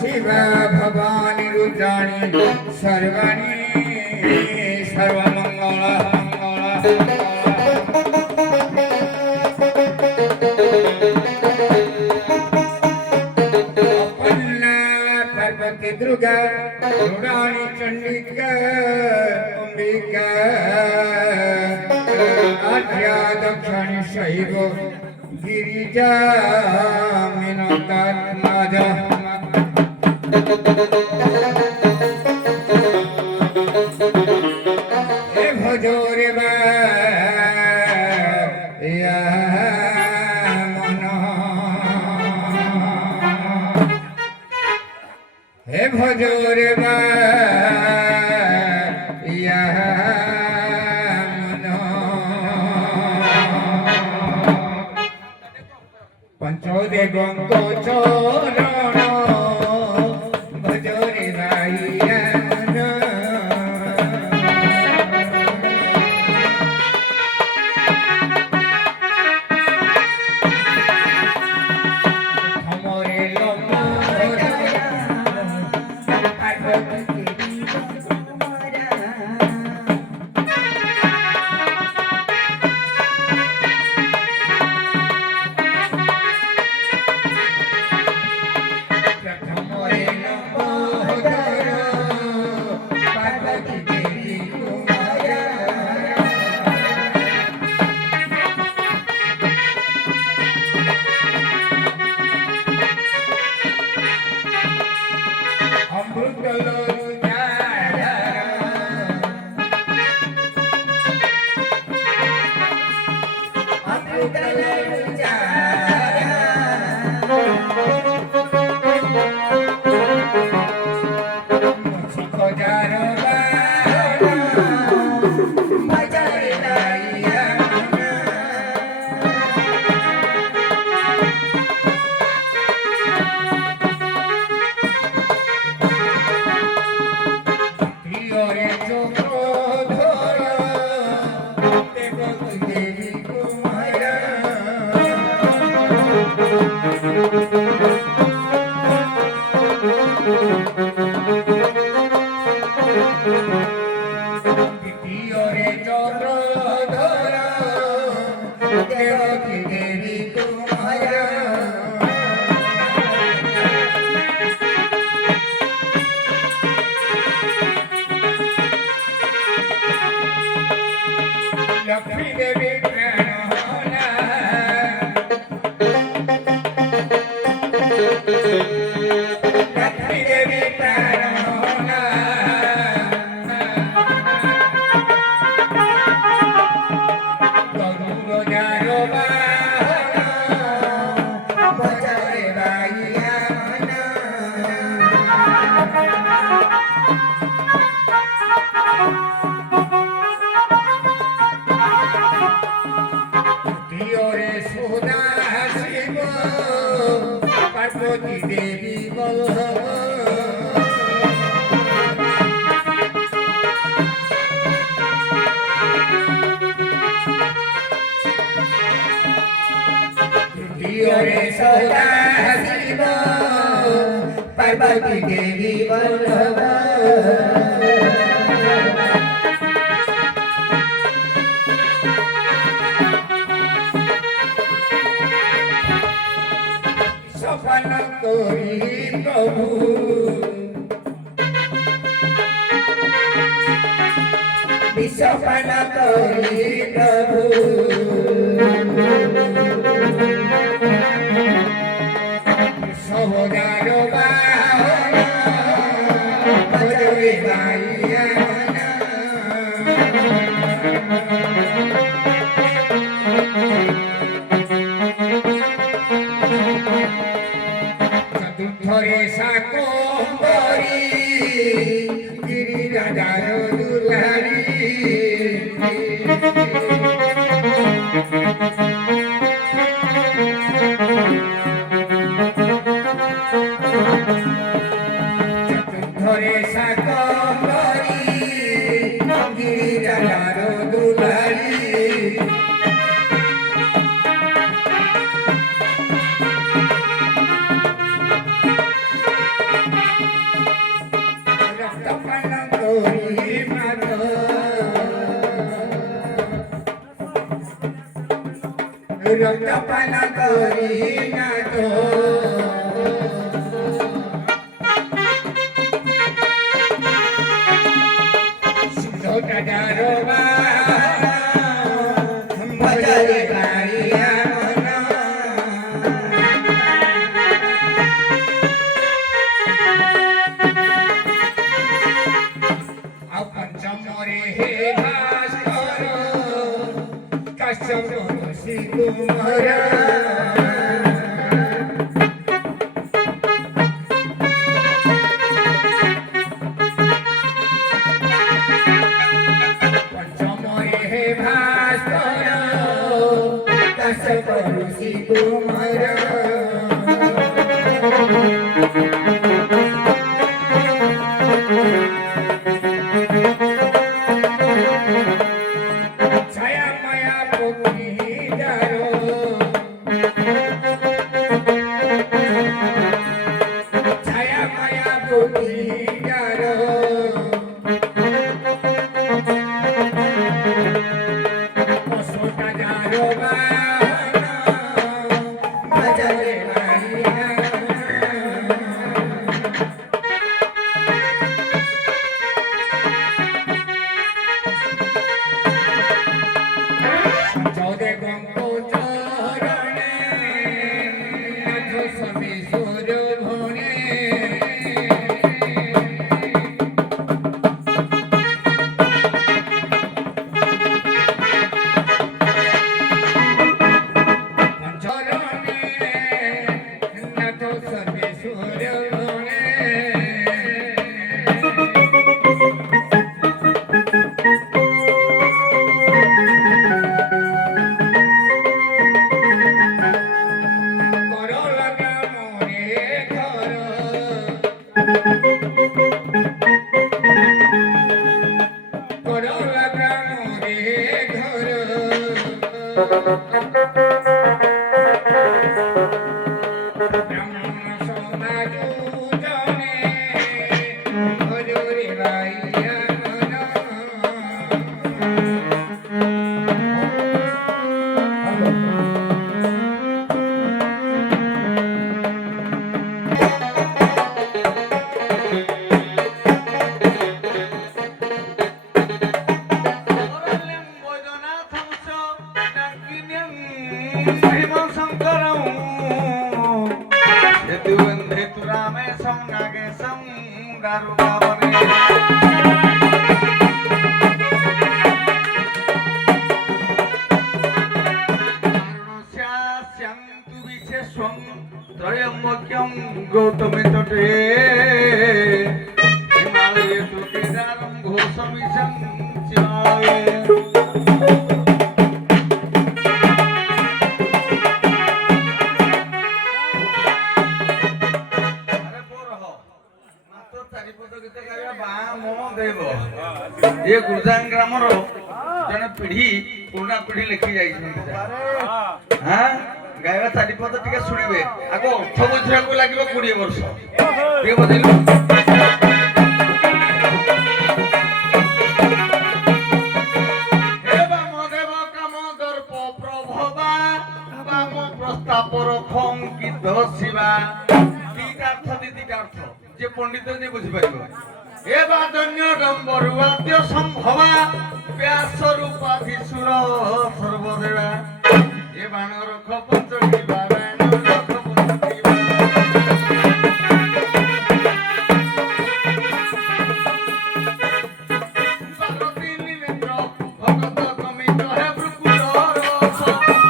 शिव भवानी रुद्राणी सर्वाणी सर्वमंगल पार्वती दुर्गा रुद्राणी चंडिका अंबिका आद्या दक्षिणी शैव गिरिजा मिनोतात्माजा हे भजो रे या मन हे भजो रे या पंचोदेवं को चरण भजोरे राइया हमरे लोमो पार्वती लक्ष्मी देवी Sodaro bahana bajare baiya mana Diore Soda Shiva Parvati Devi Balhava Diore Soda Shiva Parvati Devi Balhava Sopana Kori Prabhu Sopana Kori Prabhu Sodaro bahana bajare baiya mana Chaturthare Sakombari Giridharo Dulhari Chaturthare Sakombari Giridharo Dulhari Rotapana Kori Nato Sodaro bahana bajare baiya mana Apanchamore he bhaskara Kashyapa Kumara Panchamore he bhaskara Kashyapa Kumara Chaya Maya Putri Daro Chaya Maya Putri Daro Sodaro bahana bajare baiya Chode Gompo Charane Natho Swami Surabhone Charane Natho Swami Surabhone Korola Gamore Koro Korola Gamore Koro Brahmana Somaju Jane Bajare baiya mana त्रयंबक्यं Gautami तटे हिमालये तु केदारं घोषमिषं शिवाय। ये गुरजान grammar जने पीढ़ी पुराना पीढ़ी लिखी जाई हाँ गायबा चारिपद टिके शुणिबे आगो अर्थ बुझिया को लागिबो 20 वर्ष टिके बदैलु हे वामदेव काम दर्प प्रभवा वाम प्रस्ताप रखं किद शिवा तीटा अर्थ तीटा अर्थ जे पंडित जे बुझि पाइबो हे बादन्य डम्बरुवाद्य संभवा व्यास रूपाधीसुर सर्वदेवा हे बाणर खपंचटी बाणर खपंचटी पार्वती नीलेन्द्र भगत कमित हे ब्रुकुलर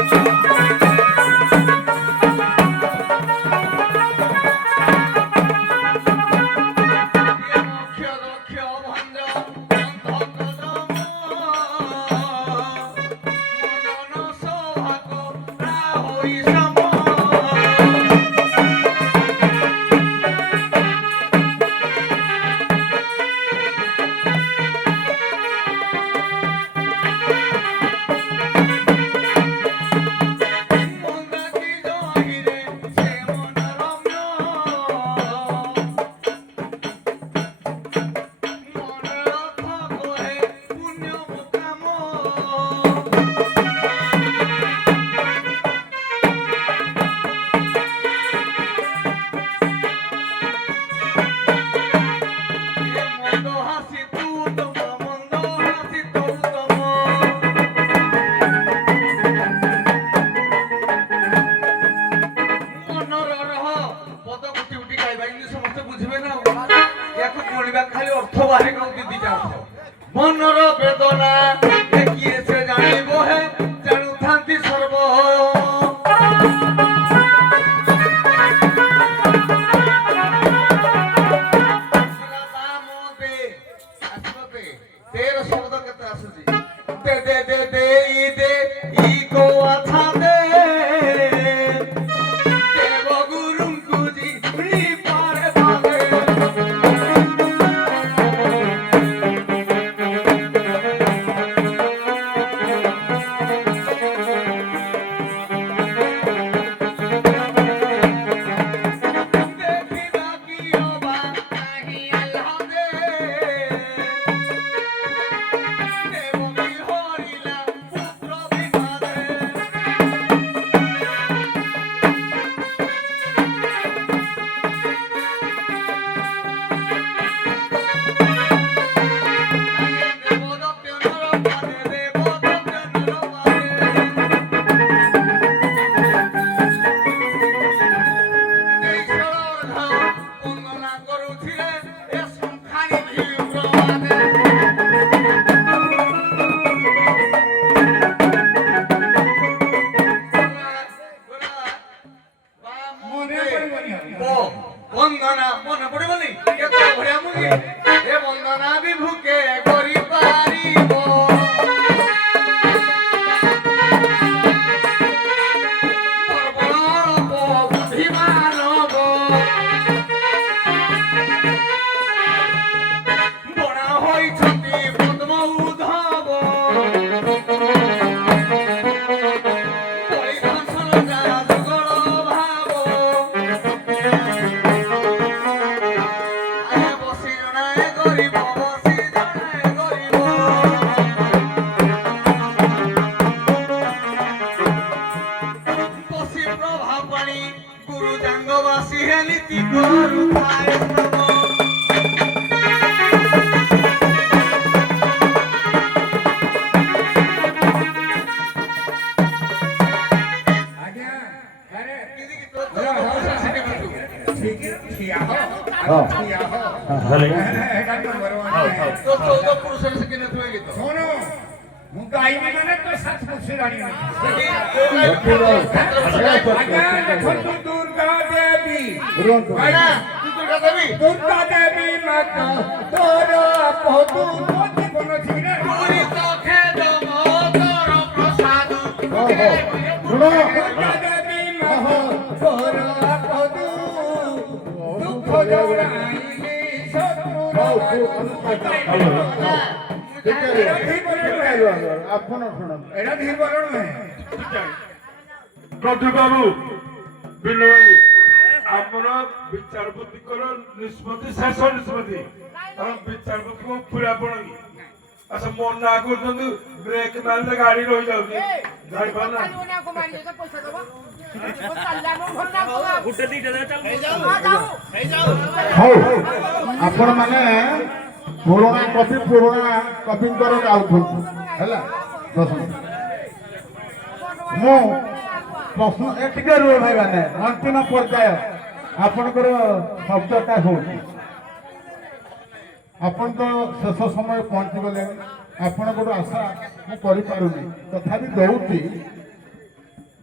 मनर वेदना किए से जानिबो है जानु थांती सर्व तेर शब्द केते आसुची दे दे दे दे ई को आथा दे देव गुरुंकु जी नी पारे भागे বন্দনা মনে পড়িবনি কেতে ভরিয়া মুগি এ বন্দনা বিভুকে করি পারিব পরবড় বুদ্ধিমানব বড়া হইছতি পদ্ম উদ্ধব गुरु जंगवासी है नीति गुरु थाए आज्ञा अरे किदी की तो ठिया हो एका नंबर तो 14 पुरुषांनी सकिने तुवे गीत सोनो मु गाइबी माने तो सच मुख से गाड़ी आज्ञा आज्ञा देखो दुर्गा दे ରୁହନ୍ତୁ ଭାଇନା ତୁ ଦୁର୍ଗା ଦେବୀ ଦୁର୍ଗା ଦେବୀ ମାତା ତୋର ପଦୁ ଜୀବନ ଛିରେ ପୁରୀ ତ ଖେଦ ତୋର ପ୍ରସାଦ ଓହୋ ଶୁଣ ଦୁର୍ଗା ଦେବୀ ମାତା ତୋର ପଦୁ ଦୁଃଖ ଜଣାଇଲି ଆପଣ ଶୁଣନ୍ତୁ ଏଟା ଧୀବର ନୁହେଁ କଟୁ ବାବୁ ବିନୁ ବାବୁ ଆମର ବିଚାରପତିଙ୍କର ନିଷ୍ପତ୍ତି ଶେଷ ନିଷ୍ପତ୍ତି କାରଣ ବିଚାରପତିଙ୍କୁ ପୁରା ପଣ କି ଆଚ୍ଛା ମନା କରୁଛନ୍ତି ବ୍ରେକ୍ ମାରିଲେ ଗାଡି ରହିଯାଉଛି ଜାଣିପାରୁନା ହଉ ଆପଣ ମାନେ ପୁରୁଣା କପିଙ୍କର ଗାଉଛନ୍ତି ହେଲା ପ୍ରଶ୍ନ ମୁଁ ପ୍ରଶ୍ନ ଏ ଟିକେ ରୁହ ଭାଇ ମାନେ ଅନ୍ତିମ ପର୍ଯ୍ୟାୟ ଆପଣଙ୍କର ଶବ୍ଦଟା ହଉଛି ଆପଣ ତ ଶେଷ ସମୟ ପହଞ୍ଚିଗଲେଣି ଆପଣଙ୍କର ଆଶା ମୁଁ କରିପାରୁନି ତଥାପି ଦଉଛି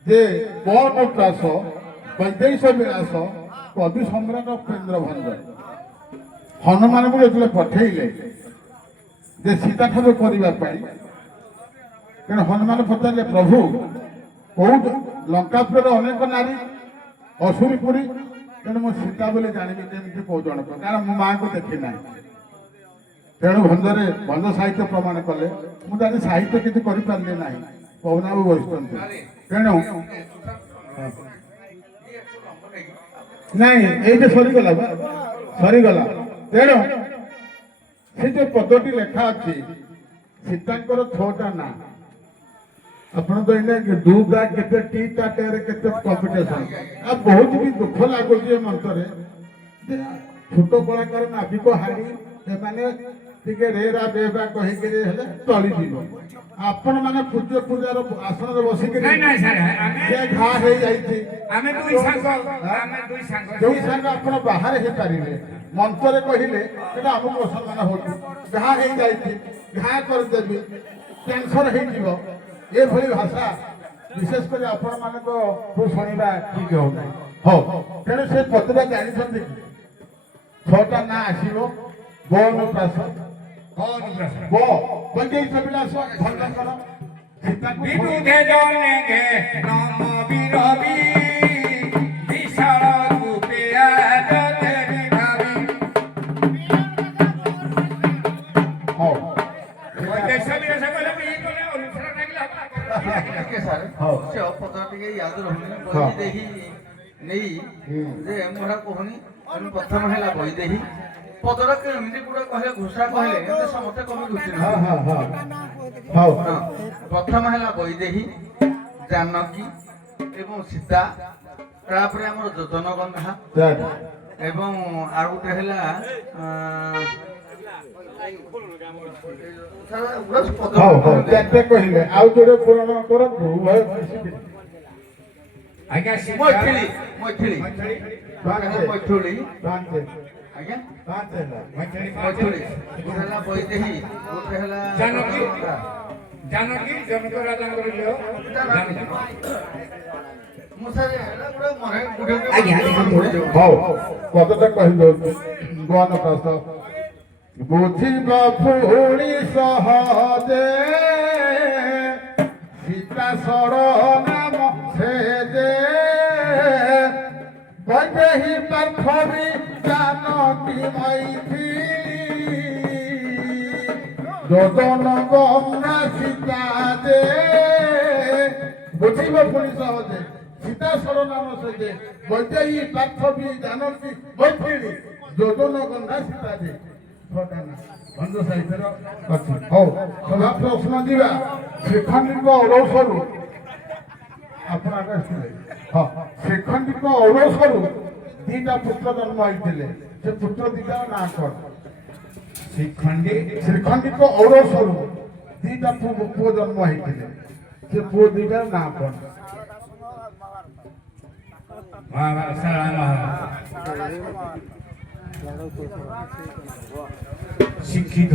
ଯେ ବନ ଚାଷ ବୈଦେଶ ବିଳାସ କବି ସମ୍ରାଟ ଉପେନ୍ଦ୍ର ଭଞ୍ଜ ହନୁମାନଙ୍କୁ ଯେତେବେଳେ ପଠେଇଲେ ଯେ ସୀତାଠାରୁ କରିବା ପାଇଁ ତେଣୁ ହନୁମାନ ପଚାରିଲେ ପ୍ରଭୁ କୋଉ ଲଙ୍କାପୁରରେ ଅନେକ ନାରୀ ଅସୁରୀପୁରୀ ତେଣୁ ମୁଁ ସୀତା ବୋଲି ଜାଣିବି କେମିତି କୋଉ ଜଣକ କାରଣ ମୋ ମାଆଙ୍କୁ ଦେଖି ନାହିଁ ତେଣୁ ଭଞ୍ଜ ସାହିତ୍ୟ ପ୍ରମାଣ କଲେ ମୁଁ ତାହେଲେ ସାହିତ୍ୟ କିଛି କରିପାରିଲି ନାହିଁ ପବନାବାବୁ ବସିଛନ୍ତି ତେଣୁ ନାଇଁ ଏଇଟା ସରିଗଲା ବା ସରିଗଲା ତେଣୁ ସେ ଯୋଉ ପଦଟି ଲେଖା ଅଛି ସୀତାଙ୍କର 6ଟା ନାଁ ଆପଣ ତ ଏଇନା ଦୁଟା କେତେ ଟିଟା ଟେରେ କେତେ କମ୍ପିଟିସନ ଆଉ ବହୁତ ବି ଦୁଃଖ ଲାଗୁଛି ଏ ମଞ୍ଚରେ ଛୋଟ କଳାକାର ନାବିକ ହାରି ସେମାନେ ଟିକେ ରେରା ବେବା କହିକିରି ହେଲେ ଚଳିଯିବ ଆପଣ ମାନେ ପୂଜାର ଆସନରେ ବସିକିରି ନାଇଁ ନାଇଁ ସାର୍ ସେ ଘା ହେଇଯାଇଛି ଆମେ ଦୁଇ ସାଙ୍ଗ ଯୋଉ ସାଙ୍ଗ ଆପଣ ବାହାରେ ହେଇପାରିବେ ମଞ୍ଚରେ କହିଲେ ସେଟା ଆମକୁ ଅସମ୍ମାନ ହଉଛି ଘା ହେଇଯାଇଛି ଘା କରିଦେବି କ୍ୟାନ୍ସର ହେଇଯିବ ଏଭଳି ଭାଷା ବିଶେଷ କରି ଆପଣ ମାନଙ୍କ ଶୁଣିବା ଠିକ ହଉନାହିଁ ହଉ ତେଣୁ ସେ ପଦଟା ଜାଣିଛନ୍ତି କି 6ଟା ନାଁ ଆସିବ ବନପ୍ରାସ ବୈଦେଶ ବିଳାସ ଭଞ୍ଜଙ୍କର ସୀତାକୁ ବିବୁଧେ ଜନେ ଘେ ନମ ବିରବି ବିଶାଳ ରୂପେ ଆଦତେ ଭାବି ହଉ ବୈଦେଶ ବିଳାସ କଲେ ବି କଲେ ଅନୁସାର ଲାଗିଲା ଟିକେ ସାର୍ ହଉ। ସେ ପଦ ଟିକେ ୟାଦ ରହୁନି ହଁ। ବୈଦେହୀ ନେଇ ଯେ ମୁଁ ହେଟା କହୁନି ତେଣୁ ପ୍ରଥମ ହେଲା ବୈଦେହୀ ପଦଟା କେମିତି ଗୁଡେ କହିଲେ ଘୋଷା କହିଲେ ଏମିତି ସମସ୍ତେ କମି ଘୁଷି ହଁ ହଁ ହଁ ହଉ ପ୍ରଥମ ହେଲା ବୈଦେହୀ ଜାନକୀ ଏବଂ ସୀତା ତାପରେ ଆମର ଯୋଜନଗନ୍ଧା ଚାଲ ଏବଂ ଆଉ ଗୋଟେ ହେଲା ହଉ ହଉ ଚାରିଟା କହିଲେ ଆଉ ଯୋଉଟା ପୂରଣ କରନ୍ତୁ ଉଭୟ ଖୁସି ଆଜ୍ଞା ମୈଥିଳି ମୈଥିଳି ମୈଥିଳି ପାଞ୍ଚ ଆଜ୍ଞା ପାଞ୍ଚ ହେଲା ମୈଥିଳି ଗୋଟେ ହେଲା ବୈଦେହୀ ଗୋଟେ ହେଲା ଜାନକୀ ଜନକ ରାଜାଙ୍କର ଝିଅ ଜାନକୀ ମୁଁ ସାର୍ ହେଲା ଗୋଟେ ମନେ ଗୋଟେ ହଉ ପଦଟା କହିଦଉଛି ଗଣ ପ୍ରାସ ବୁଝିବ ପୁଣି ସହଜେ ସୀତା ସର ନାମ ସେ ଯେ ବୈଦେହୀ ପାର୍ଥବୀ ଜାନକୀ ମୈଥିଳି ଯୋଜନ ଗଙ୍ଗା ସୀତା ଯେ ବୁଝିବ ପୁଣି ସହଜେ ସୀତା ସର ନାମ ସେ ଯେ ବୈଦେହୀ ପାର୍ଥବୀ ଜାନକୀ ମୈଥିଳି ଯୋଜନ ଗଙ୍ଗା ସୀତା ଯେ ଭଞ୍ଜ ସାହିତ୍ୟର ଅଛି ହଉ ସଭା ପ୍ରଶ୍ନ ଯିବା ଶ୍ରୀଖଣ୍ଡୀଙ୍କ ଔରସରୁ ଆପଣ ଆଗ ଆସିଥିଲେ ହଁ ଶ୍ରୀଖଣ୍ଡୀଙ୍କ ଔରସରୁ 2ଟା ପୁତ୍ର ଜନ୍ମ ହେଇଥିଲେ ସେ ପୁତ୍ର 2ଟାର ନାଁ କଣ ଶ୍ରୀଖଣ୍ଡୀଙ୍କ ଔରସରୁ 2ଟା ପୁଅ ଜନ୍ମ ହେଇଥିଲେ ସେ ପୁଅ 2ଟାର ନାଁ କଣ শিক্ষিত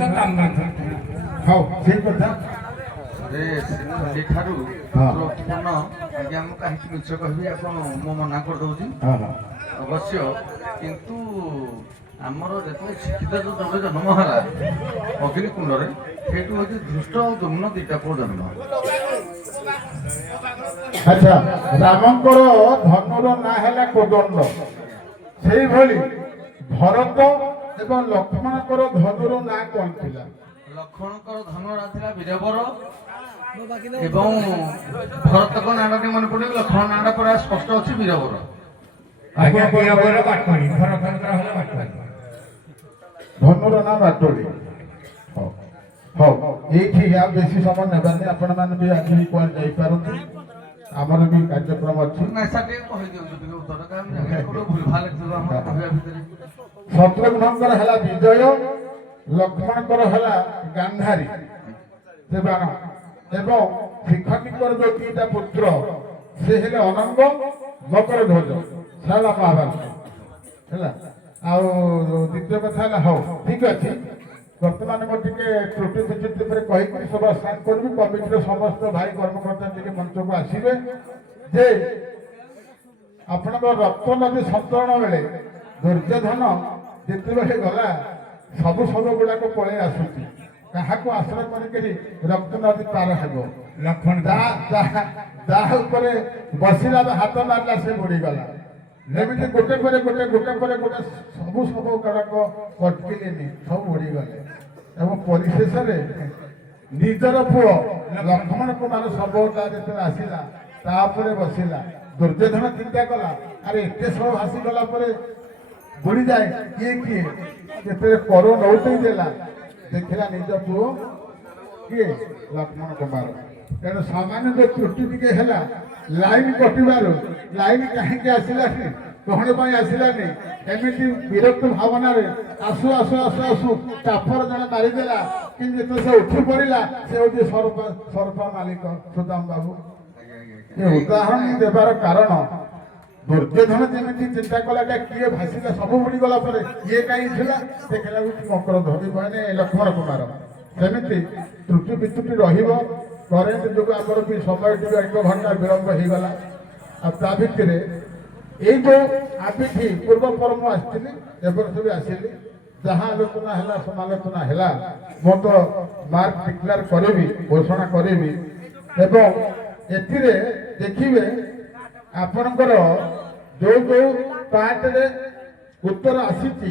তাম্রান্ত ହଉ ସେଇ କଥା ରେ ସିନେମାଟି ଠାରୁ ହଁ। ଉତ୍ପନ୍ନ ଆଜ୍ଞା ମୁଁ କାହିଁକି ମିଛ କହିବି ଆପଣ ମୁଁ ମନା କରିଦେଉଛି ଅବଶ୍ୟ କିନ୍ତୁ ଆମର ଯେତେବେଳେ ଶିକ୍ଷିତ ଜଣେ ଜନ୍ମ ହେଲା ଅଗ୍ନିକୁଣ୍ଡରେ ସେଇଠୁ ହେଉଛି ଧୃଷ୍ଟ ଆଉ ଦୁମ୍ନ ଦୁଇଟା ପୁଅ ଜନ୍ମ। ଆଚ୍ଛା ରାମଙ୍କର ଧନୁର ନାଁ ହେଲା କୋଦଣ୍ଡ ସେଇଭଳି ଭରତ ଏବଂ ଲକ୍ଷ୍ମଣଙ୍କର ଧନୁର ନାଁ କଣ ଥିଲା? ଲକ୍ଷ୍ମଣଙ୍କର ଧନୁ ନାଁ ଥିଲା ବୀରବର ଏବଂ ଭରତଙ୍କ ନାଁଟା ମନେ ପଡିବ ଲକ୍ଷ୍ମଣ ନାଁଟା ପୁରା ସ୍ପଷ୍ଟ ଅଛି ବୀରବର। ଆଜ୍ଞା ବୀରବର ବାଟୁଳି ଭରତଙ୍କର ହେଲା ବାଟୁଳି। ଧନୁର ନାଁ ବାଟୋଳି। ହଉ ହଉ ଏଇଠି ଆଉ ବେଶୀ ସମୟ ନେବାନି ଆପଣମାନେ ବି ଆଜି ବି କୁଆଡ଼େ ଯାଇପାରନ୍ତି ଆମର ବି କାର୍ଯ୍ୟକ୍ରମ ଅଛି। ନାଇଁ ସାର୍ ଟିକେ କହିଦିଅନ୍ତୁ ଟିକେ ଉତ୍ତର କାରଣ କୋଉଠି ଭୁଲ ଭାଲ ଥିବ ଆମର କହିବା ଭିତରେ। ଶତ୍ରୁଘ୍ନଙ୍କର ହେଲା ବିଜୟ ଲକ୍ଷ୍ମଣଙ୍କର ହେଲା ଗାନ୍ଧାରୀ ସେ ବାଣ ଏବଂ ଶିଖଣ୍ଡୀଙ୍କର ଯୋଉ ଦିଟା ପୁତ୍ର ସେ ହେଲେ ଅନଙ୍ଗ ମକର ଧ୍ୱଜ ଶାରଳା ମହାଭାରତ ହେଲା। ଆଉ ଦ୍ୱିତୀୟ କଥା ହେଲା ହଉ ଠିକ ଅଛି ବର୍ତ୍ତମାନ ମୁଁ ଟିକେ ତ୍ରୁଟି ବିଚ୍ୟୁତି ଉପରେ କହିକି ସଭା ସ୍ଥାନ କରିବି କମିଟିର ସମସ୍ତ ଭାଇ କର୍ମକର୍ତ୍ତା ଟିକେ ମଞ୍ଚକୁ ଆସିବେ ଯେ ଆପଣଙ୍କ ରକ୍ତ ନଦୀ ସନ୍ତରଣ ବେଳେ ଦୁର୍ଯ୍ୟୋଧନ ଯେତେବେଳେ ଗଲା ସବୁ ଗୁଡାକ ପଳେଇ ଆସୁଛି କାହାକୁ ଆଶ୍ରୟ କରିକିରି ରକ୍ତ ନଦୀ ପାର ହେବ। ଲକ୍ଷ୍ମଣ ଯାହା ଉପରେ ବସିଲା ବା ହାତ ମାରିଲା ସେ ବୁଡିଗଲା। ଯେମିତି ଗୋଟେ ପରେ ଗୋଟେ ସବୁ ଗୁଡାକ ଅଟକିଲେନି ସବୁ ବୁଡିଗଲେ ଏବଂ ପରିଶେଷରେ ନିଜର ପୁଅ ଲକ୍ଷ୍ମଣ କୁମାର ଶବଟା ଯେତେବେଳେ ଆସିଲା ତା ଉପରେ ବସିଲା ଦୁର୍ଯ୍ୟୋଧନ ଚିନ୍ତା କଲା ଆରେ ଏତେ ସବୁ ଭାସିଗଲା ପରେ ବୁଡିଯାଏ କିଏ ଯେତେବେଳେ କର ନଉଟେଇ ଦେଲା ଦେଖିଲା ନିଜ ପୁଅ କିଏ ଲକ୍ଷ୍ମଣ କୁମାର। ତେଣୁ ସାମାନ୍ୟ ଯୋଉ ତ୍ରୁଟି ଟିକେ ହେଲା ଲାଇନ କଟିବାରୁ ଲାଇନ କାହିଁକି ଆସିଲାନି କଣ ପାଇଁ ଆସିଲାନି ଏମିତି ବିରକ୍ତ ଭାବନାରେ ଆସୁ ଚାପର ଜଣେ ମାରିଦେଲା କିନ୍ତୁ ଯେତେବେଳେ ସେ ଉଠି ପଡିଲା ସେ ହଉଛି ସରପା ମାଲିକ ସୁଦାମ ବାବୁ। ଏ ଉଦାହରଣ ଦେବାର କାରଣ ଦୁର୍ଯ୍ୟୋଧନ ଯେମିତି ଚିନ୍ତା କଲା କିଏ ଭାସିଲା ସବୁ ବୁଡିଗଲା ପରେ ଇଏ କାହିଁ ଥିଲା ଦେଖିଲା ମକର ଧରି ମାନେ ଲକ୍ଷ୍ମଣ କୁମାର। ସେମିତି ତ୍ରୁଟି ବିତ୍ରୁଟି ରହିବ କରେଣ୍ଟ ଯୋଗୁଁ ଆମର ବି ସମୟ ଟିକେ 1 ଘଣ୍ଟା ବିଳମ୍ବ ହେଇଗଲା। ଆଉ ତା ଭିତରେ ଏଇ ଯୋଉ ଆବିଠି ପୂର୍ବ ପରମ ଆସିଥିଲି ଏବର୍ଷ ବି ଆସିଲି ଯାହା ଆଲୋଚନା ହେଲା ସମାଲୋଚନା ହେଲା ମୁଁ ତ ମାର୍କ ଡିକ୍ଲେୟାର କରିବି ଘୋଷଣା କରିବି ଏବଂ ଏଥିରେ ଦେଖିବେ ଆପଣଙ୍କର ଯୋଉ ପାର୍ଟରେ ଉତ୍ତର ଆସିଛି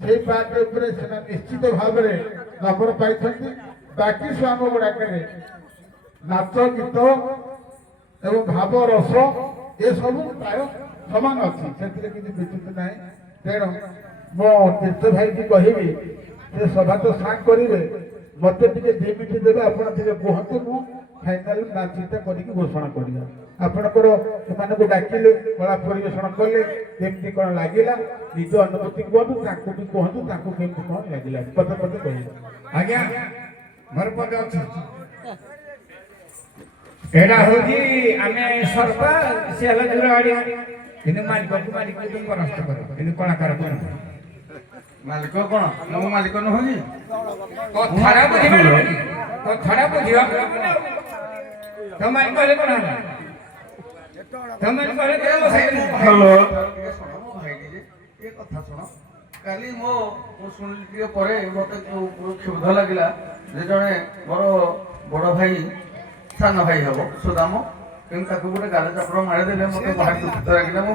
ସେଇ ପାର୍ଟ ଉପରେ ସେମାନେ ନିଶ୍ଚିତ ଭାବରେ ନମ୍ବର ପାଇଛନ୍ତି। ବାକି ସ୍ୱାମ ଗୁଡାକରେ ନାଚ ଗୀତ ଏବଂ ଭାବ ରସ ଏସବୁ ପ୍ରାୟ ସମାନ ଅଛି ସେଥିରେ କିଛି ବିଚ୍ୟୁତି ନାହିଁ। ତେଣୁ ମୁଁ ତୀର୍ଥ ଭାଇକି କହିବି ସେ ସଭା ତ ସାଙ୍ଗ କରିବେ ମତେ ଟିକେ 2 ମିନିଟ୍ ଦେବେ ଆପଣ ଟିକେ କୁହନ୍ତୁ ମୁଁ ଫାଇନାଲ ନାଚିଟା କରିକି ଘୋଷଣା କରିବା। ଆପଣଙ୍କର ସେମାନଙ୍କୁ ଡାକିଲେ କଳା ପରିବେଷଣ କଲେ କେମିତି କଣ ଲାଗିଲା ନିଜ ଅନୁଭୂତି କୁହନ୍ତୁ ତାଙ୍କୁ ବି କୁହନ୍ତୁ ତାଙ୍କୁ କେମିତି କଣ ଲାଗିଲା ପଦେ କହିବେ। ଆଜ୍ଞା ମୋର ପଦ ଅଛି ଏଇଟା ହଉଛି ଆମେ ସର୍ପା ସେ ହେଲା ଦୂର ଆଡିଆ କିନ୍ତୁ ମାଲିକ ତୁମ ପରାସ୍ତ କର କିନ୍ତୁ କଳାକାର କର ମାଲିକ କଣ ମୁଁ ମାଲିକ ନୁହଁ କଥାଟା ବୁଝିବ କଥାଟା ବୁଝିବ ତମ ମାଲିକ ହେଲେ କଣ ହେଲା ତମ ମାଲିକ ହେଲେ କଣ ହ୍ୟାଲୋ ଏ କଥା ଶୁଣ କାଲି ମୁଁ ଶୁଣିଲି ଟିକେ ପରେ ମତେ କ୍ଷୁବ୍ଧ ଲାଗିଲା ଯେ ଜଣେ ମୋର ବଡ ଭାଇ ସାନ ଭାଇ ହବ ସୁଦାମ କିନ୍ତୁ ତାକୁ ଗୋଟେ ଗାଲ ଚାପଡ଼ ମାରିଦେଲେ ମତେ ଭାରି ଦୁଃଖିତ ଲାଗିଲା। ମୁଁ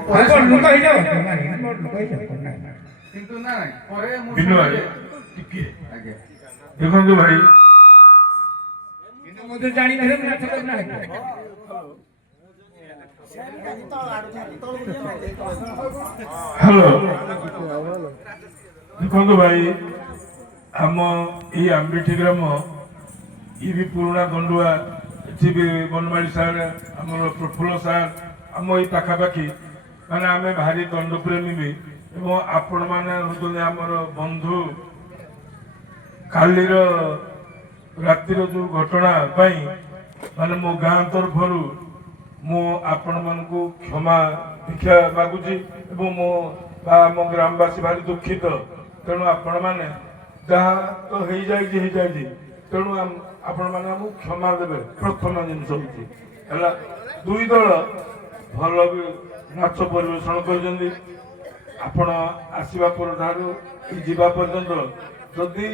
କିନ୍ତୁ ନାଇଁ ପରେ ମୁଁ ଟିକେ ଆଜ୍ଞା ଦେଖନ୍ତୁ ଭାଇ କିନ୍ତୁ ମୁଁ ତ ଜାଣିଥିଲି ମୁଁ ନାଚ କରିବି ନାହିଁ। ହ୍ୟାଲୋ ଦେଖନ୍ତୁ ଭାଇ ଆମ ଏଇ ଆମ୍ବିଠି ଗ୍ରାମ ଇଏ ବି ପୁରୁଣା ଦଣ୍ଡୁଆ ଏଠି ବି ବନମାଳୀ ସାର୍ ଆମର ପ୍ରଫୁଲ୍ଲ ସାର୍ ଆମ ଏଇ ପାଖାପାଖି ମାନେ ଆମେ ଭାରି ଦଣ୍ଡପ୍ରେମୀ ବି ଏବଂ ଆପଣମାନେ ହେଉଛନ୍ତି ଆମର ବନ୍ଧୁ। କାଲିର ରାତିର ଯୋଉ ଘଟଣା ପାଇଁ ମାନେ ମୋ ଗାଁ ତରଫରୁ ମୁଁ ଆପଣମାନଙ୍କୁ କ୍ଷମା ଭିକ୍ଷା ମାଗୁଛି ଏବଂ ମୋ ଆମ ଗ୍ରାମବାସୀ ଭାରି ଦୁଃଖିତ। ତେଣୁ ଆପଣମାନେ ଯାହା ତ ହେଇଯାଇଛି ତେଣୁ ଆପଣମାନେ ଆମକୁ କ୍ଷମା ଦେବେ। ପ୍ରଥମ ଜିନିଷ ହେଉଛି ହେଲା ଦୁଇ ଦଳ ଭଲ ବି ନାଚ ପରିବେଷଣ କରିଛନ୍ତି। ଆପଣ ଆସିବା ପରଠାରୁ ଯିବା ପର୍ଯ୍ୟନ୍ତ ଯଦି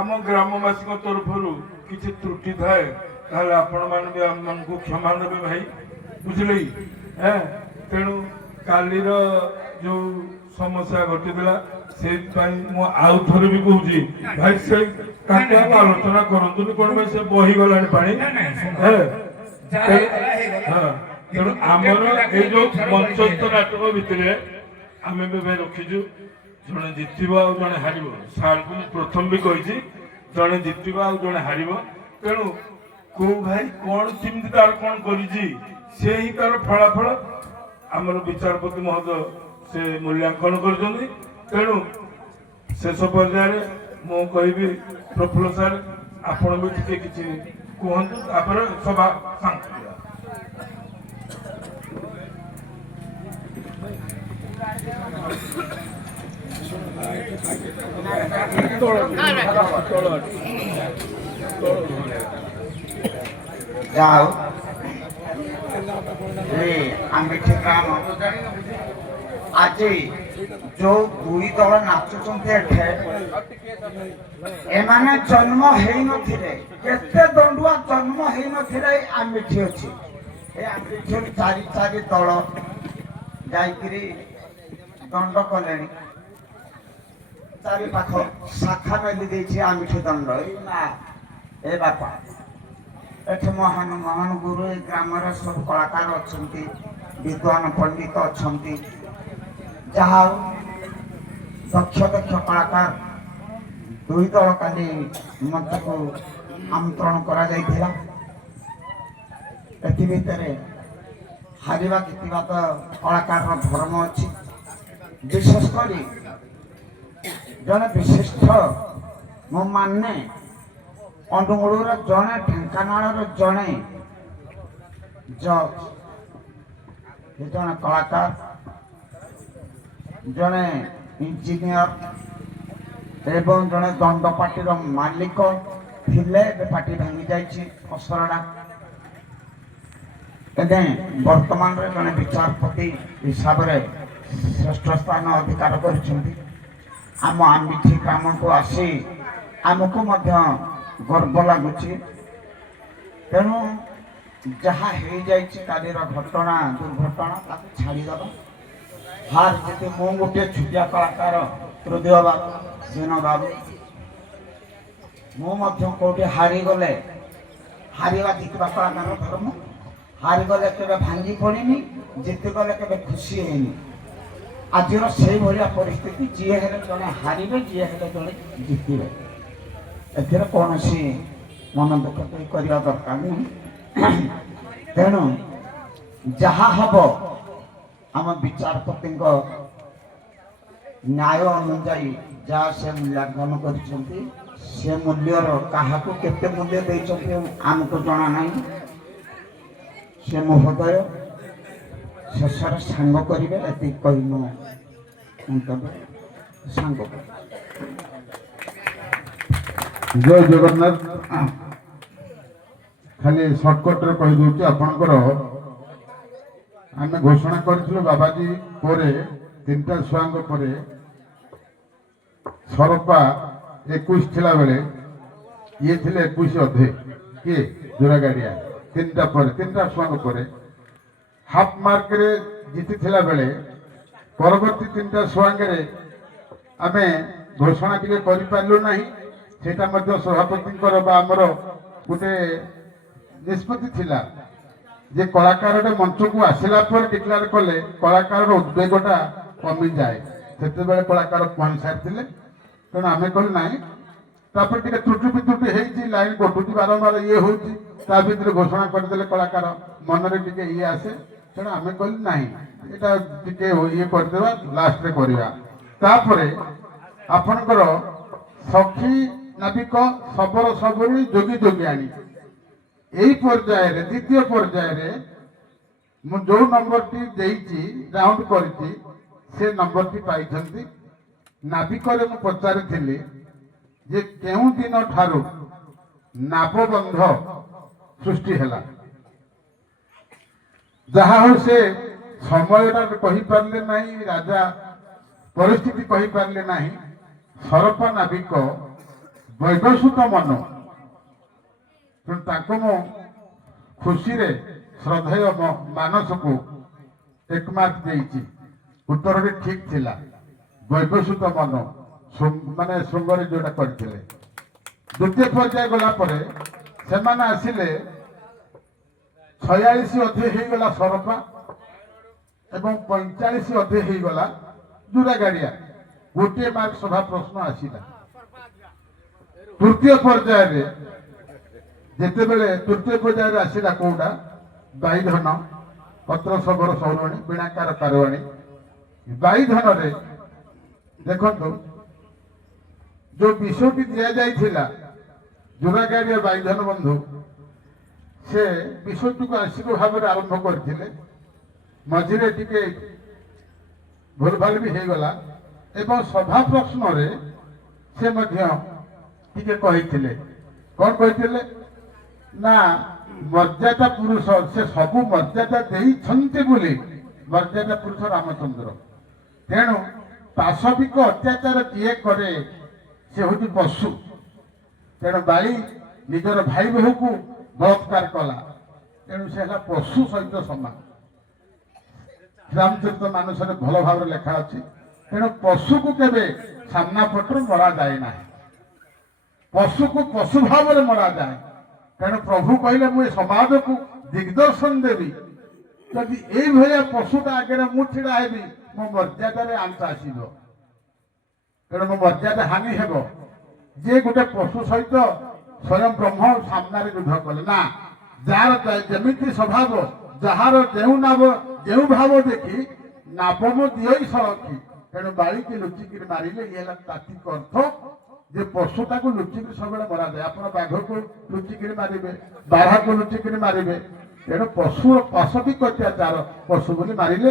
ଆମ ଗ୍ରାମବାସୀଙ୍କ ତରଫରୁ କିଛି ତ୍ରୁଟି ଥାଏ ତାହେଲେ ଆପଣମାନେ ବି ଆମମାନଙ୍କୁ କ୍ଷମା ଦେବେ ଭାଇ, ବୁଝିଲେ କି? ତେଣୁ କାଲିର ଯୋଉ ସମସ୍ୟା ଘଟିଥିଲା ସେଇଥିପାଇଁ ମୁଁ ଆଉ ଥରେ ବି କହୁଛି ଭାଇ ସେ ତାକୁ ଆଉ ଆଲୋଚନା କରନ୍ତୁନି, କଣ ପାଇଁ ସେ ବହିଗଲାଣି ପାଣି। ତେଣୁ ଆମର ଏଇ ଯୋଉ ମଞ୍ଚସ୍ଥ ନାଟକ ଭିତରେ ଆମେ ବି ଭାଇ ରଖିଛୁ ଜଣେ ଜିତିବ ଆଉ ଜଣେ ହାରିବ। ସାର୍ଙ୍କୁ ମୁଁ ପ୍ରଥମ ବି କହିଛି ଜଣେ ଜିତିବ ଆଉ ଜଣେ ହାରିବ। ତେଣୁ କୋଉ ଭାଇ କଣ କେମିତି ତାର କଣ କରିଛି ସେ ହିଁ ତାର ଫଳାଫଳ ଆମର ବିଚାରପତି ମହୋଦୟ ସେ ମୂଲ୍ୟାଙ୍କନ କରିଛନ୍ତି। ତେଣୁ ଶେଷ ପର୍ଯ୍ୟାୟରେ ମୁଁ କହିବି ପ୍ରଫୁଲ୍ଲ ସାର୍ ଆପଣ ବି ଟିକେ କିଛି କୁହନ୍ତୁ, ତାପରେ ସଭା ଶାନ୍ତ। ଯାହା ହଉ ଆମ୍ବିଠି ଗ୍ରାମ ଆଜି ଯୋଉ ଦୁଇ ଦଳ ନାଚୁଛନ୍ତି ଏଠେ ଏମାନେ ଜନ୍ମ ହେଇନଥିଲେ, କେତେ ଦଣ୍ଡୁଆ ଜନ୍ମ ହେଇନଥିଲେ ଏଇ ଆମ୍ବିଠି ଅଛି। ଏ ଆମ୍ବିଠିରୁ ଚାରି ଚାରି ଦଳ ଯାଇକିରି ଦଣ୍ଡ କଲେଣି। ଚାରି ପାଖ ଶାଖା ମେଲି ଦେଇଛି ଆମ୍ବିଠି ଦଣ୍ଡ। ଏଇ ମା ଏ ବାପା ଏଠି ମହାନ ମହାନ ଗୁରୁ ଏ ଗ୍ରାମରେ ସବୁ କଳାକାର ଅଛନ୍ତି, ବିଦ୍ୱାନ ପଣ୍ଡିତ ଅଛନ୍ତି। ଯାହା ହଉ ଦକ୍ଷ ଦକ୍ଷ କଳାକାର ଦୁଇ ଦଳ କାଲି ମଞ୍ଚକୁ ଆମନ୍ତ୍ରଣ କରାଯାଇଥିଲା। ଏଥି ଭିତରେ ହାରିବା ଜିତିବା ତ କଳାକାରର ଧର୍ମ ଅଛି। ବିଶେଷ କରି ଜଣେ ବିଶିଷ୍ଟ ମୁଁ ମାନେ ଅନୁଗୁଳର ଜଣେ, ଢେଙ୍କାନାଳର ଜଣେ ଜଜ୍, ଜଣେ କଳାକାର, ଜଣେ ଇଞ୍ଜିନିୟର ଏବଂ ଜଣେ ଦଣ୍ଡପାଟିର ମାଲିକ ଥିଲେ। ଏବେ ପାଟି ଭାଙ୍ଗି ଯାଇଛି ଅସରଡ଼ା। ଏବେ ବର୍ତ୍ତମାନରେ ଜଣେ ବିଚାରପତି ହିସାବରେ ଶ୍ରେଷ୍ଠ ସ୍ଥାନ ଅଧିକାର କରିଛନ୍ତି। ଆମ ଆମ୍ବିଠି ଗ୍ରାମକୁ ଆସି ଆମକୁ ମଧ୍ୟ ଗର୍ବ ଲାଗୁଛି। ତେଣୁ ଯାହା ହେଇଯାଇଛି କାଲିର ଘଟଣା ଦୁର୍ଘଟଣା ତାକୁ ଛାଡ଼ିଦେବା। ହାର ଯଦି ମୁଁ ଗୋଟିଏ ଛୁଟିଆ କଳାକାର ତ୍ରୁଦୀୟ ବାବୁ ଦୀନ ବାବୁ, ମୁଁ ମଧ୍ୟ କୋଉଠି ହାରିଗଲେ, ହାରିବା ଜିତିବା କଳାକାର ଧର୍ମ। ହାରିଗଲେ କେବେ ଭାଙ୍ଗି ପଡ଼ିନି, ଜିତିଗଲେ କେବେ ଖୁସି ହେଇନି। ଆଜିର ସେଇଭଳିଆ ପରିସ୍ଥିତି, ଯିଏ ହେଲେ ଜଣେ ହାରିବେ, ଯିଏ ହେଲେ ଜଣେ ଜିତିବେ। ଏଥିରେ କୌଣସି ମନ ଦୁଃଖ କରିବା ଦରକାର ନାହିଁ। ତେଣୁ ଯାହା ହବ ଆମ ବିଚାରପତିଙ୍କ ନ୍ୟାୟ ଅନୁଯାୟୀ ଯାହା ସେ ମୂଲ୍ୟାଙ୍କନ କରିଛନ୍ତି, ସେ ମୂଲ୍ୟର କାହାକୁ କେତେ ମୂଲ୍ୟ ଦେଇଛନ୍ତି ଆମକୁ ଜଣା ନାହିଁ। ସେ ମହୋଦୟ ଶେଷରେ ସାଙ୍ଗ କରିବେ, ଏତିକି କହି ମୁଁ ମନ୍ତବ୍ୟ ସାଙ୍ଗ କରିବେ। ଜୟ ଜଗନ୍ନାଥ। ଖାଲି ସର୍ଟକଟ୍ରେ କହିଦେଉଛି ଆପଣଙ୍କର, ଆମେ ଘୋଷଣା କରିଥିଲୁ ବାବାଜୀ ପରେ ତିନିଟା ଛୁଆଙ୍କ ପରେ ସରପା 21 ଥିଲା ବେଳେ ଇଏ ଥିଲେ 21 ଅଧେ, କିଏ ଜୋରାଗାଡ଼ିଆ। ତିନିଟା ପରେ, ତିନିଟା ଛୁଆଙ୍କ ପରେ ହାଫ୍ ମାର୍କରେ ଜିତିଥିଲା ବେଳେ ପରବର୍ତ୍ତୀ ତିନିଟା ଛୁଆଙ୍କରେ ଆମେ ଘୋଷଣା ଟିକେ କରିପାରିଲୁ ନାହିଁ। ସେଇଟା ମଧ୍ୟ ସଭାପତିଙ୍କର ବା ଆମର ଗୋଟେ ନିଷ୍ପତ୍ତି ଥିଲା ଯେ କଳାକାରଟେ ମଞ୍ଚକୁ ଆସିଲା ପରେ ଡିକ୍ଲାର କଲେ କଳାକାରର ଉଦ୍ବେଗଟା କମିଯାଏ। ସେତେବେଳେ କଳାକାର ପହଞ୍ଚି ସାରିଥିଲେ। ତେଣୁ ଆମେ କହିଲୁ ନାହିଁ। ତାପରେ ଟିକେ ତ୍ରୁଟି ବିତ୍ରୁଟି ହେଇଛି, ଲାଇନ କଟୁଛି ବାରମ୍ବାର, ଇଏ ହଉଛି, ତା ଭିତରେ ଘୋଷଣା କରିଦେଲେ କଳାକାର ମନରେ ଟିକେ ଇଏ ଆସେ। ତେଣୁ ଆମେ କହିଲୁ ନାହିଁ, ଏଇଟା ଟିକେ ଇଏ କରିଦେବା, ଲାଷ୍ଟରେ କରିବା। ତାପରେ ଆପଣଙ୍କର ସଖୀ ନାବିକ ଶବର ସବୁରି ଯୋଗୀ ଯୋଗିଆଣୀ এই পর্যায়ে দ্বিতীয় পর্যায়ে ମୁଁ ଯୋଉ ନମ୍ବରଟି ଦେଇଛି ରାଉଣ୍ଡ କରିଛି ସେ ନମ୍ବରଟି ପାଇଛନ୍ତି। ନାବିକରେ ମୁଁ ପଚାରିଥିଲି ଯେ କେଉଁ ଦିନ ଠାରୁ ନାବବନ୍ଧ ସୃଷ୍ଟି ହେଲା। ଯାହା ହଉ ସେ ସମୟଟା କହିପାରିଲେ ନାହିଁ, ରାଜା ପରିସ୍ଥିତି କହିପାରିଲେ ନାହିଁ। ସରପ ନାବିକ ବୈବସ୍ୱତ ମନ, ତେଣୁ ତାଙ୍କୁ ମୁଁ ଖୁସିରେ ଶ୍ରଦ୍ଧେୟ ମାନସକୁ 1 ମାର୍କ ଦେଇଛି। ଉତ୍ତରଟି ଠିକ ଥିଲା। ବୈବସ୍ୱତ ମନ ମାନେ ଶୃଙ୍ଗରେ ଯୋଉଟା କରିଥିଲେ। ଦ୍ୱିତୀୟ ପର୍ଯ୍ୟାୟ ଗଲା ପରେ ସେମାନେ ଆସିଲେ 46 ଅଧେ ହେଇଗଲା ସରପା ଏବଂ 45 ଅଧେ ହେଇଗଲା ଜୁରାଗାଡିଆ। ଗୋଟିଏ ମାର୍କ ସଭା ପ୍ରଶ୍ନ ଆସିଲା। ତୃତୀୟ ପର୍ଯ୍ୟାୟରେ ଯେତେବେଳେ ତୃତୀୟ ପର୍ଯ୍ୟାୟରେ ଆସିଲା କୋଉଟା ବାଇଧନ, ପତ୍ର ଶବର ସୌରଣୀ, ବୀଣାକାର କାରବାଣୀ। ବାଇଧନରେ ଦେଖନ୍ତୁ ଯୋଉ ବିଷୟଟି ଦିଆଯାଇଥିଲା ଜୁରାଗାଡିଆ ବାଇଧନ ବନ୍ଧୁ, ସେ ବିଷୟଟିକୁ ଆଂଶିକ ଭାବରେ ଆରମ୍ଭ କରିଥିଲେ। ମଝିରେ ଟିକେ ଭୁଲଭାଲ ବି ହେଇଗଲା ଏବଂ ସଭା ପ୍ରଶ୍ନରେ ସେ ମଧ୍ୟ ଟିକେ କହିଥିଲେ। କଣ କହିଥିଲେ ନା ମର୍ଯ୍ୟାଦା ପୁରୁଷ, ସେ ସବୁ ମର୍ଯ୍ୟାଦା ଦେଇଛନ୍ତି ବୋଲି ମର୍ଯ୍ୟାଦା ପୁରୁଷ ରାମଚନ୍ଦ୍ର। ତେଣୁ ପାଶବିକ ଅତ୍ୟାଚାର ଯିଏ କରେ ସେ ହଉଛି ପଶୁ। ତେଣୁ ବାଳି ନିଜର ଭାଇ ବୋହୂକୁ ବଳାତ୍କାର କଲା, ତେଣୁ ସେ ହେଲା ପଶୁ ସହିତ ସମାନ। ରାମଚରିତ ମାନସରେ ଭଲ ଭାବରେ ଲେଖା ଅଛି। ତେଣୁ ପଶୁକୁ କେବେ ସାମ୍ନା ପଟରୁ ମରାଯାଏ ନାହିଁ, ପଶୁକୁ ପଶୁ ଭାବରେ ମରାଯାଏ। ତେଣୁ ପ୍ରଭୁ କହିଲେ ମୁଁ ଏ ସମାଜକୁ ଦିଗ୍ଦର୍ଶନ ଦେବି, ଯଦି ଏଇଭଳିଆ ପଶୁଟା ଆଗରେ ମୁଁ ଛିଡା ହେବି ମୋ ମର୍ଯ୍ୟାଦାରେ ଆଞ୍ଚ ଆସିବ। ତେଣୁ ମୋ ମର୍ଯ୍ୟାଦା ହାନି ହେବ। ଯେ ଗୋଟେ ପଶୁ ସହିତ ସ୍ୱୟଂ ବ୍ରହ୍ମ ସାମ୍ନାରେ ଯୁଦ୍ଧ କଲେ ନା, ଯାହାର ଯେମିତି ସ୍ୱଭାବ, ଯାହାର ଯେଉଁ ଭାବ ଦେଖି ନାବମ ଦିଅଇ ସଳଖି। ତେଣୁ ବାଳିକି ଲୁଚିକିରି ମାରିଲେ ଇଏ ହେଲା ତାତ୍ତ୍ୱିକ ଅର୍ଥ ଯେ ପଶୁଟାକୁ ଲୁଚିକିରି ସବୁବେଳେ ମରାଯାଏ। ଆପଣ ବାଘକୁ ଲୁଚିକିରି ମାରିବେ, ବାରହାକୁ ଲୁଚିକିରି ମାରିବେ। ତେଣୁ ପଶୁ ପାଶବିକ ଅତ୍ୟାଚାର ପଶୁ ବୋଲି ମାରିଲେ।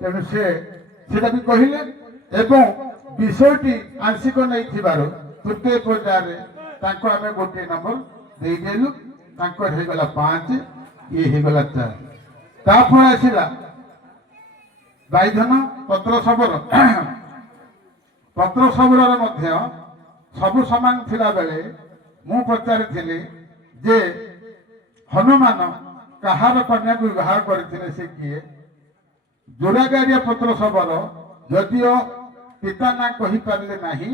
ତେଣୁ ସେଟା ବି କହିଲେ ଏବଂ ବିଷୟଟି ଆଂଶିକ ନେଇଥିବାରୁ ତୃତୀୟ ପର୍ଯ୍ୟାୟରେ ତାଙ୍କୁ ଆମେ ଗୋଟିଏ ନମ୍ବର ଦେଇଦେଲୁ। ତାଙ୍କର ହେଇଗଲା 5, ଇଏ ହେଇଗଲା 4। ତାପରେ ଆସିଲା ବାଇଧନ ପତ୍ର ଶବର। ପତ୍ର ଶବରରେ ମଧ୍ୟ ସବୁ ସମାନ ଥିଲା ବେଳେ ମୁଁ ପଚାରିଥିଲି ଯେ ହନୁମାନ କାହାର କନ୍ୟାକୁ ବିବାହ କରିଥିଲେ, ସେ କିଏ? ଜୋରାଗାଡିଆ ପତ୍ର ଶବର ଯଦିଓ ପିତା ନାଁ କହିପାରିଲେ ନାହିଁ,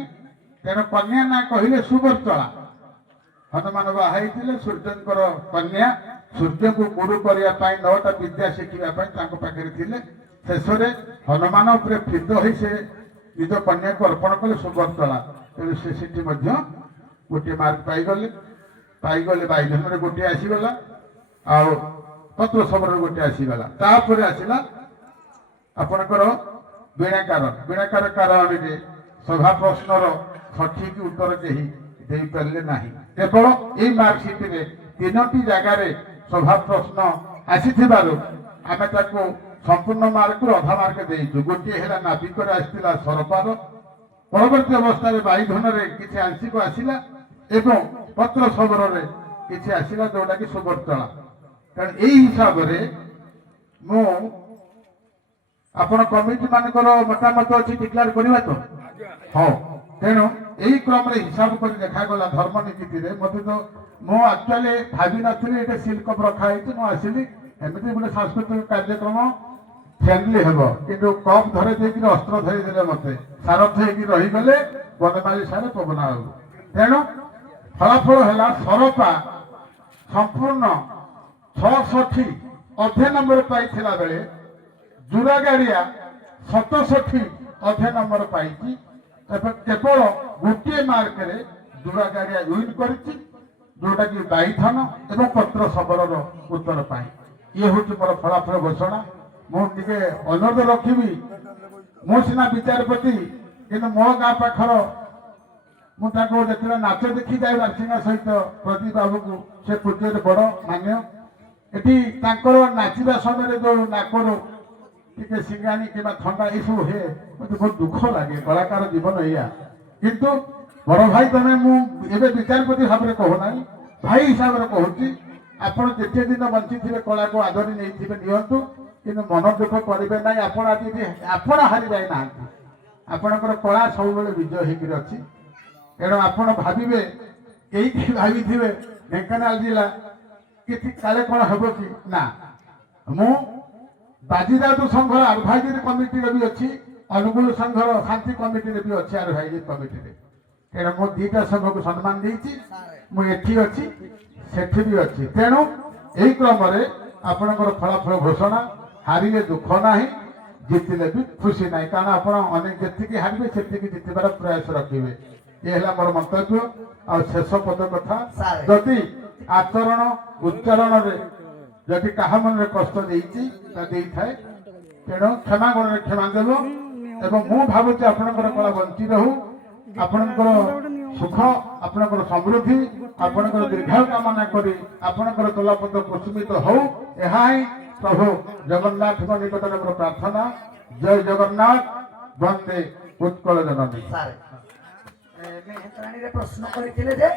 ତେଣୁ କନ୍ୟା ନାଁ କହିଲେ ସୁବର୍ଚଳା। ହନୁମାନ ବାହା ହେଇଥିଲେ ସୂର୍ଯ୍ୟଙ୍କର କନ୍ୟା। ସୂର୍ଯ୍ୟଙ୍କୁ ଗୁରୁ କରିବା ପାଇଁ 9ଟା ବିଦ୍ୟା ଶିଖିବା ପାଇଁ ତାଙ୍କ ପାଖରେ ଥିଲେ। ଶେଷରେ ହନୁମାନ ଉପରେ ପ୍ରୀତ ହୋଇ ସେ ନିଜ କନ୍ୟାକୁ ଅର୍ପଣ କଲେ ସୁବର୍ଚଳା। ତେଣୁ ସେ ସେଠି ମଧ୍ୟ ଗୋଟିଏ ମାର୍କ ପାଇଗଲେ। ବାଇଧନରେ ଗୋଟିଏ ଆସିଗଲା ଆଉ ପତ୍ର ଶବରରେ ଗୋଟିଏ ଆସିଗଲା। ତାପରେ ଆସିଲା ଆପଣଙ୍କର ବୀଣାକାର କାରଣୀରେ ସଭା ପ୍ରଶ୍ନର ସଠିକ ଉତ୍ତର କେହି ଦେଇପାରିଲେ ନାହିଁ। କେବଳ ଏଇ ମାର୍କସିଟରେ 3ଟି ଜାଗାରେ ସଭା ପ୍ରଶ୍ନ ଆସିଥିବାରୁ ଆମେ ତାକୁ ସମ୍ପୂର୍ଣ୍ଣ ମାର୍କରୁ ଅଧା ମାର୍କ ଦେଇଛୁ। ଗୋଟିଏ ହେଲା ନାବିକରେ ଆସିଥିଲା ସରପାର, ପରବର୍ତ୍ତୀ ଅବସ୍ଥାରେ ବାଇଧନରେ କିଛି ଆଂଶିକ ଆସିଲା ଏବଂ ପତ୍ର ଶବରରେ କିଛି ଆସିଲା ଯୋଉଟାକି ସୁବର୍ଚଳା। ତେଣୁ ଏଇ ହିସାବରେ ମୁଁ ଆପଣ କମିଟି ମାନଙ୍କର ମତାମତ ଅଛି ଡିକ୍ଲାର କରିବା ତ? ହଉ। ତେଣୁ ଏଇ କ୍ରମରେ ହିସାବ କରି ଦେଖାଗଲା ଧର୍ମ ନୀତିରେ। ମତେ ତ ମୁଁ ଆକ୍ଚୁଆଲି ଭାବିନଥିଲି ଏଇଟା ସିଲ୍ କପ୍ ରଖା ହେଇଛି। ମୁଁ ଆସିଲି ଏମିତି ଗୋଟେ ସାଂସ୍କୃତିକ କାର୍ଯ୍ୟକ୍ରମ ଫ୍ରେଣ୍ଡଲି ହେବ, କିନ୍ତୁ କପ୍ ଧରେଇ ଦେଇକିରି ଅସ୍ତ୍ର ଧରେଇ ଦେଲେ ମତେ ସାରଥି ହେଇକି ରହିଗଲେ ବନମାଳୀ ସାରେ ପବନ ବାବୁ। ତେଣୁ ଫଳାଫଳ ହେଲା ସରପା ସମ୍ପୂର୍ଣ୍ଣ 66 ଅଧେ ନମ୍ବର ପାଇଥିଲା ବେଳେ ଜୁରାଗାଡିଆ 67 ଅଧେ ନମ୍ବର ପାଇଛି। କେବଳ ଗୋଟିଏ ମାର୍କରେ ଜୁରାଗାଡିଆ ୱିନ୍ କରିଛି, ଯୋଉଟା କି ବାଇଧନ ଏବଂ ପତ୍ର ଶବରର ଉତ୍ତର ପାଇଁ। ଇଏ ହଉଛି ମୋର ଫଳାଫଳ ଘୋଷଣା। ମୁଁ ଟିକେ ଅନୁରୋଧ ରଖିବି, ମୁଁ ସିନା ବିଚାରପତି କିନ୍ତୁ ମୋ ଗାଁ ପାଖର ମୁଁ ତାଙ୍କୁ ଯେତେବେଳେ ନାଚ ଦେଖି ଯାଏ ବାର୍ଷିକା ସହିତ ପ୍ରଦୀପ ବାବୁକୁ, ସେ ପୂଜ୍ୟରେ ବଡ ମାନ୍ୟ। ଏଠି ତାଙ୍କର ନାଚିବା ସମୟରେ ଯୋଉ ନାକରୁ ଟିକେ ସିଙ୍ଗାଣି କିମ୍ବା ଥଣ୍ଡା ଏସବୁ ହୁଏ, ମତେ ବହୁତ ଦୁଃଖ ଲାଗେ। କଳାକାର ଜୀବନ ଏଇଆ। କିନ୍ତୁ ବଡ ଭାଇ ତମେ, ମୁଁ ଏବେ ବିଚାରପତି ଭାବରେ କହୁନାହିଁ, ଭାଇ ହିସାବରେ କହୁଛି ଆପଣ ଯେତେ ଦିନ ବଞ୍ଚିଥିବେ କଳାକୁ ଆଦରି ନେଇଥିବେ ନିଅନ୍ତୁ, କିନ୍ତୁ ମନ ଦୁଃଖ କରିବେ ନାହିଁ। ଆପଣ ହାରି ଯାଇନାହାନ୍ତି, ଆପଣଙ୍କର କଳା ସବୁବେଳେ ବିଜୟ ହେଇକିରି ଅଛି। ତେଣୁ ଆପଣ ଭାବିବେ, ଏଇଠି ଭାବିଥିବେ ଢେଙ୍କାନାଳ ଜିଲ୍ଲା କିଛି କାଳେ କ'ଣ ହେବ କି ନା। ମୁଁ ବାଜିରାଉତ ସଂଘର ଆଡଭାଇଜରୀ କମିଟିରେ ବି ଅଛି, ଅନୁଗୁଳ ସଂଘର ଶାନ୍ତି କମିଟିରେ ବି ଅଛି ଆଡଭାଇଜରୀ କମିଟିରେ। ତେଣୁ ମୁଁ ଦିଟା ସଂଘକୁ ସମ୍ମାନ ଦେଇଛି, ମୁଁ ଏଠି ଅଛି ସେଠି ବି ଅଛି। ତେଣୁ ଏହି କ୍ରମରେ ଆପଣଙ୍କର ଫଳାଫଳ ଘୋଷଣା, ହାରିଲେ ଦୁଃଖ ନାହିଁ, ଜିତିଲେ ବି ଖୁସି ନାହିଁ, କାରଣ ଆପଣ ଅନେକ ଯେତିକି ହାରିବେ ସେତିକି ଜିତିବାର ପ୍ରୟାସ ରଖିବେ। ଏ ହେଲା ମୋର ମନ୍ତବ୍ୟ। ଆଉ ଶେଷ ପଦ କଥା, ଯଦି ଆଚରଣ ଉଚ୍ଚାରଣରେ ଯଦି କାହା ମନରେ କଷ୍ଟ ଦେଇଛି ତା ଦେଇଥାଏ, ତେଣୁ କ୍ଷମା ଗୁଣରେ କ୍ଷମା ଦେବ। ଏବଂ ମୁଁ ଭାବୁଛି ଆପଣଙ୍କର କଳା ବଞ୍ଚି ରହୁ, ଆପଣଙ୍କର ସୁଖ, ଆପଣଙ୍କର ସମୃଦ୍ଧି, ଆପଣଙ୍କର ଦୀର୍ଘାୟୁ କାମନା କରି ଆପଣଙ୍କର ଚଲାପଥ କୁସୁମିତ ହଉ, ଏହା ହିଁ ପ୍ରଭୁ ଜଗନ୍ନାଥଙ୍କ ନିକଟରେ ମୋର ପ୍ରାର୍ଥନା। ଜୟ ଜଗନ୍ନାଥ, ବନ୍ଦେ ଉତ୍କଳ ଜନନୀ। ସାର୍ ମେହେନ୍ତ୍ରାଣୀରେ ପ୍ରଶ୍ନ କରିଥିଲେ ଯେ